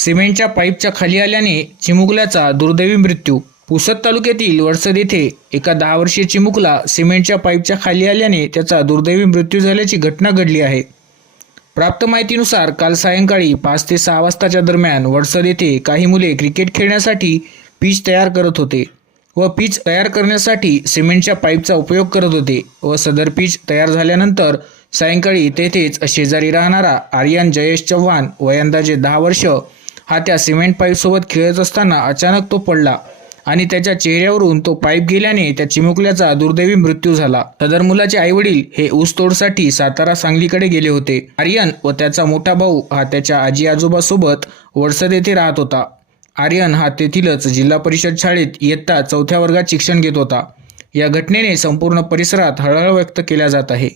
सिमेंटच्या पाईपच्या खाली आल्याने चिमुकल्याचा दुर्दैवी मृत्यू. पुसद तालुक्यातील वडसद येथे एका दहा वर्षीय चिमुकला सिमेंटच्या पाईपच्या खाली आल्याने त्याचा दुर्दैवी मृत्यू झाल्याची घटना घडली आहे. प्राप्त माहितीनुसार काल सायंकाळी पाच ते सहा वाजताच्या दरम्यान वडसद येथे काही मुले क्रिकेट खेळण्यासाठी पिच तयार करत होते व पीच तयार करण्यासाठी सिमेंटच्या पाईपचा उपयोग करत होते व सदर पिच तयार झाल्यानंतर सायंकाळी तेथेच शेजारी राहणारा आर्यन जयेश चव्हाण वयंदाजे दहा वर्ष हा त्या सिमेंट पाईपसोबत खेळत असताना अचानक तो पडला आणि त्याच्या चेहऱ्यावरून तो पाईप गेल्याने त्या चिमुकल्याचा दुर्दैवी मृत्यू झाला. सदर मुलाचे आईवडील हे ऊसतोडसाठी सातारा सांगलीकडे गेले होते. आर्यन व त्याचा मोठा भाऊ हा त्याच्या आजी आजोबासोबत वडसद येथे राहत होता. आर्यन हा तेथीलच जिल्हा परिषद शाळेत इयत्ता चौथ्या वर्गात शिक्षण घेत होता. या घटनेने संपूर्ण परिसरात हळहळ व्यक्त केल्या जात आहे.